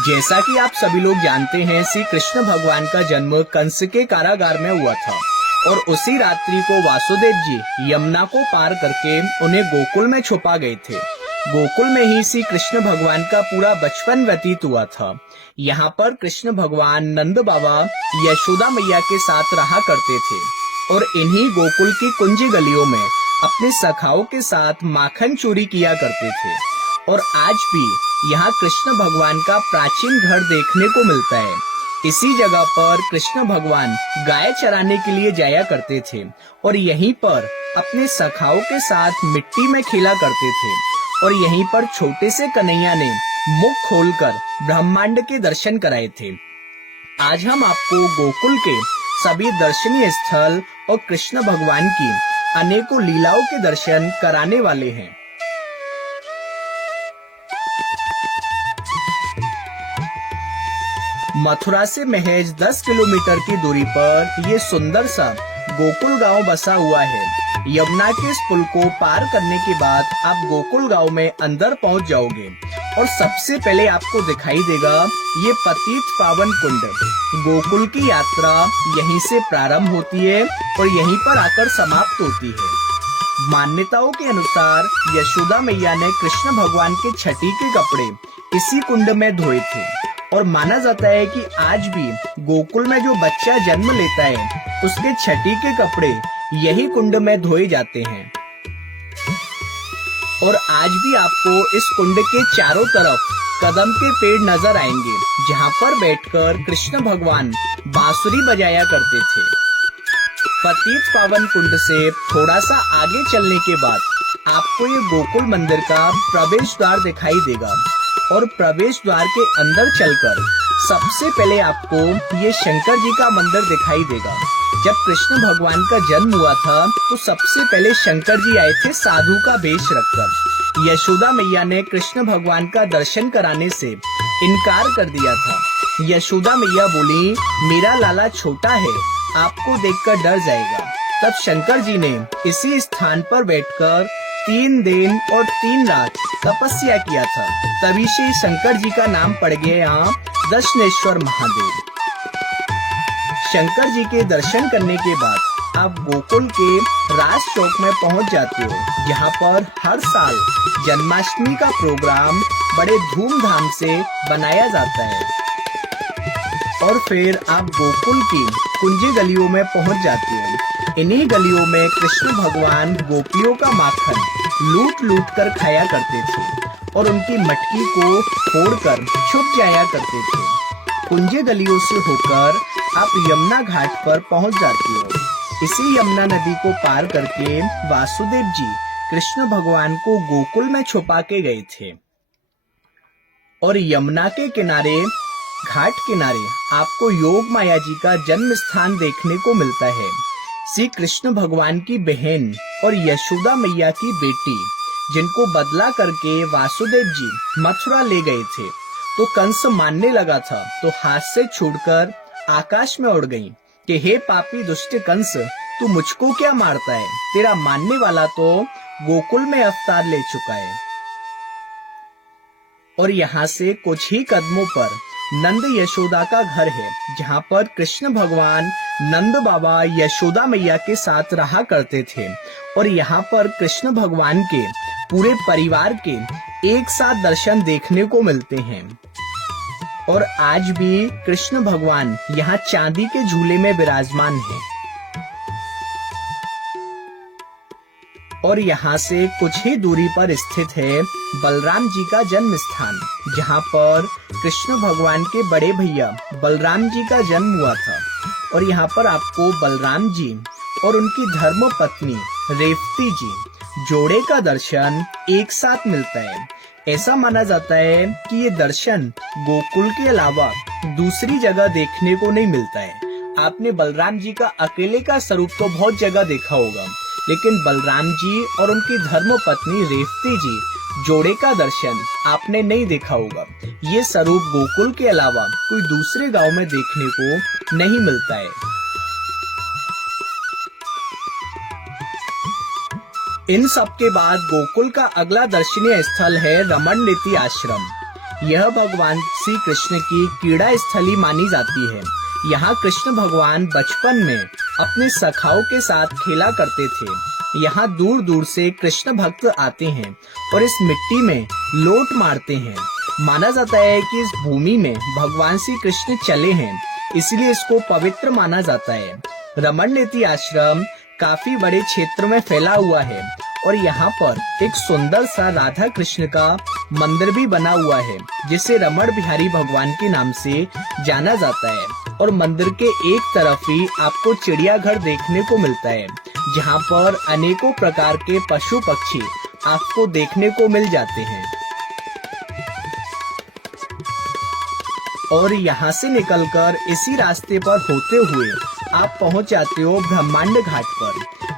जैसा कि आप सभी लोग जानते हैं, श्री कृष्ण भगवान का जन्म कंस के कारागार में हुआ था और उसी रात्रि को वासुदेव जी यमुना को पार करके उन्हें गोकुल में छुपा गए थे। गोकुल में ही श्री कृष्ण भगवान का पूरा बचपन व्यतीत हुआ था। यहाँ पर कृष्ण भगवान नंद बाबा यशोदा मैया के साथ रहा करते थे और इन्हीं गोकुल की कुंजी गलियों में अपने सखाओं के साथ माखन चोरी किया करते थे। और आज भी यहाँ कृष्ण भगवान का प्राचीन घर देखने को मिलता है। इसी जगह पर कृष्ण भगवान गाय चराने के लिए जाया करते थे और यहीं पर अपने सखाओं के साथ मिट्टी में खेला करते थे। और यहीं पर छोटे से कन्हैया ने मुख खोलकर ब्रह्मांड के दर्शन कराए थे। आज हम आपको गोकुल के सभी दर्शनीय स्थल और कृष्ण भगवान की अनेकों लीलाओं के दर्शन कराने वाले हैं। मथुरा से महज 10 किलोमीटर की दूरी पर ये सुंदर सा गोकुल गांव बसा हुआ है। यमुना के इस पुल को पार करने के बाद आप गोकुल गांव में अंदर पहुंच जाओगे और सबसे पहले आपको दिखाई देगा ये पतित पावन कुंड। गोकुल की यात्रा यहीं से प्रारंभ होती है और यहीं पर आकर समाप्त होती है। मान्यताओं के अनुसार यशोदा मैया ने कृष्ण भगवान के छठी के कपड़े इसी कुंड में धोए थे और माना जाता है कि आज भी गोकुल में जो बच्चा जन्म लेता है उसके छठी के कपड़े यही कुंड में धोए जाते हैं। और आज भी आपको इस कुंड के चारों तरफ कदम के पेड़ नजर आएंगे, जहाँ पर बैठकर कृष्ण भगवान बांसुरी बजाया करते थे। पतित पावन कुंड से थोड़ा सा आगे चलने के बाद आपको ये गोकुल मंदिर का प्रवेश द्वार दिखाई देगा और प्रवेश द्वार के अंदर चलकर सबसे पहले आपको ये शंकर जी का मंदिर दिखाई देगा। जब कृष्ण भगवान का जन्म हुआ था तो सबसे पहले शंकर जी आए थे साधु का वेश रखकर। यशोदा मैया ने कृष्ण भगवान का दर्शन कराने से इनकार कर दिया था। यशोदा मैया बोली, मेरा लाला छोटा है, आपको देखकर डर जाएगा। तब शंकर जी ने इसी स्थान पर बैठकर 3 दिन और 3 रात तपस्या किया था। तभी से शंकर जी का नाम पड़ गया यहाँ दक्षिणेश्वर महादेव। शंकर जी के दर्शन करने के बाद आप गोकुल के राज चौक में पहुंच जाते हो, जहाँ पर हर साल जन्माष्टमी का प्रोग्राम बड़े धूमधाम से बनाया जाता है। और फिर आप गोकुल की कुंजी गलियों में पहुंच जाते हो। इन्हीं गलियों में कृष्ण भगवान गोपियों का माखन लूट लूट कर खाया करते थे और उनकी मटकी को फोड़कर छुप जाया करते थे। कुंजी गलियों से होकर आप यमुना घाट पर पहुंच जाते हो। इसी यमुना नदी को पार करके वासुदेव जी कृष्ण भगवान को गोकुल में छुपा के गए थे। और यमुना के किनारे, घाट किनारे आपको योग माया जी का जन्म स्थान देखने को मिलता है। श्री कृष्ण भगवान की बहन और यशोदा मैया की बेटी, जिनको बदला करके वासुदेव जी मथुरा ले गए थे, तो कंस मानने लगा था तो हाथ से छूटकर आकाश में उड़ गई कि हे पापी दुष्ट कंस, तू मुझको क्या मारता है? तेरा मानने वाला तो गोकुल में अवतार ले चुका है। और यहाँ से कुछ ही कदमों पर नंद यशोदा का घर है, जहाँ पर कृष्ण भगवान नंद बाबा यशोदा मैया के साथ रहा करते थे। और यहाँ पर कृष्ण भगवान के पूरे परिवार के एक साथ दर्शन देखने को मिलते हैं। और आज भी कृष्ण भगवान यहाँ चांदी के झूले में विराजमान हैं। और यहाँ से कुछ ही दूरी पर स्थित है बलराम जी का जन्म स्थान, जहाँ पर कृष्ण भगवान के बड़े भैया बलराम जी का जन्म हुआ था। और यहाँ पर आपको बलराम जी और उनकी धर्म पत्नी रेवती जी जोड़े का दर्शन एक साथ मिलता है। ऐसा माना जाता है कि ये दर्शन गोकुल के अलावा दूसरी जगह देखने को नहीं मिलता है। आपने बलराम जी का अकेले का स्वरूप तो बहुत जगह देखा होगा, लेकिन बलराम जी और उनकी धर्म पत्नी रेवती जी जोड़े का दर्शन आपने नहीं देखा होगा। ये स्वरूप गोकुल के अलावा कोई दूसरे गांव में देखने को नहीं मिलता है। इन सब के बाद गोकुल का अगला दर्शनीय स्थल है रमण नीति आश्रम। यह भगवान श्री कृष्ण की क्रीड़ा स्थली मानी जाती है। यहाँ कृष्ण भगवान बचपन में अपने सखाओं के साथ खेला करते थे। यहाँ दूर दूर से कृष्ण भक्त आते हैं और इस मिट्टी में लोट मारते हैं। माना जाता है कि इस भूमि में भगवान श्री कृष्ण चले हैं, इसलिए इसको पवित्र माना जाता है। रमण नेति आश्रम काफी बड़े क्षेत्र में फैला हुआ है और यहाँ पर एक सुंदर सा राधा कृष्ण का मंदिर भी बना हुआ है, जिसे रमण बिहारी भगवान के नाम से जाना जाता है। और मंदिर के एक तरफ ही आपको चिड़ियाघर देखने को मिलता है, जहाँ पर अनेकों प्रकार के पशु पक्षी आपको देखने को मिल जाते हैं। और यहाँ से निकलकर इसी रास्ते पर होते हुए आप पहुँच जाते हो ब्रह्मांड घाट पर।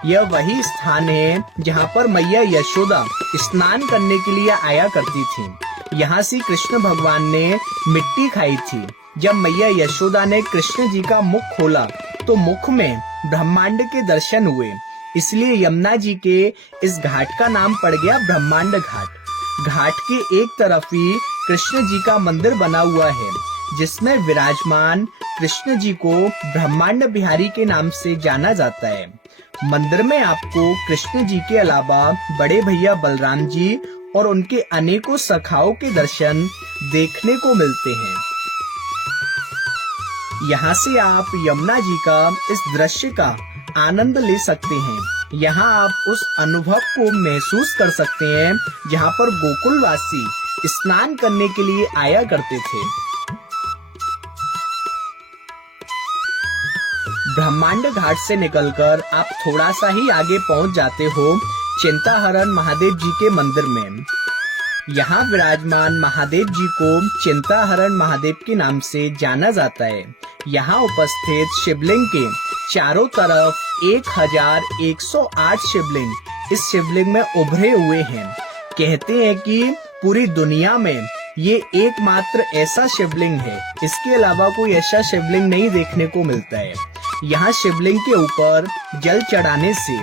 यह वही स्थान है जहाँ पर मैया यशोदा स्नान करने के लिए आया करती थी। यहाँ से कृष्ण भगवान ने मिट्टी खाई थी। जब मैया यशोदा ने कृष्ण जी का मुख खोला तो मुख में ब्रह्मांड के दर्शन हुए, इसलिए यमुना जी के इस घाट का नाम पड़ गया ब्रह्मांड घाट। घाट के एक तरफ ही कृष्ण जी का मंदिर बना हुआ है, जिसमें विराजमान कृष्ण जी को ब्रह्मांड बिहारी के नाम से जाना जाता है। मंदिर में आपको कृष्ण जी के अलावा बड़े भैया बलराम जी और उनके अनेकों सखाओं के दर्शन देखने को मिलते हैं। यहाँ से आप यमुना जी का इस दृश्य का आनंद ले सकते हैं। यहाँ आप उस अनुभव को महसूस कर सकते हैं जहाँ पर गोकुलवासी स्नान करने के लिए आया करते थे। ब्रह्मांड घाट से निकलकर आप थोड़ा सा ही आगे पहुंच जाते हो चिंताहरण महादेव जी के मंदिर में। यहाँ विराजमान महादेव जी को चिंताहरण महादेव के नाम से जाना जाता है। यहाँ उपस्थित शिवलिंग के चारों तरफ 1108 शिवलिंग इस शिवलिंग में उभरे हुए हैं। कहते हैं कि पूरी दुनिया में ये एकमात्र ऐसा शिवलिंग है, इसके अलावा कोई ऐसा शिवलिंग नहीं देखने को मिलता है। यहाँ शिवलिंग के ऊपर जल चढ़ाने से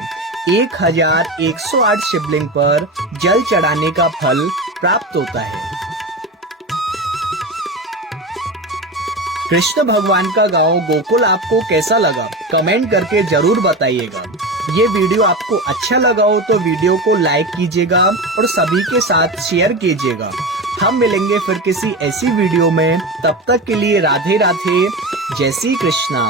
1108 शिवलिंग पर जल चढ़ाने का फल प्राप्त होता है। कृष्ण भगवान का गांव गोकुल आपको कैसा लगा कमेंट करके जरूर बताइएगा। ये वीडियो आपको अच्छा लगा हो तो वीडियो को लाइक कीजिएगा और सभी के साथ शेयर कीजिएगा। हम मिलेंगे फिर किसी ऐसी वीडियो में, तब तक के लिए राधे राधे, जय श्री कृष्णा।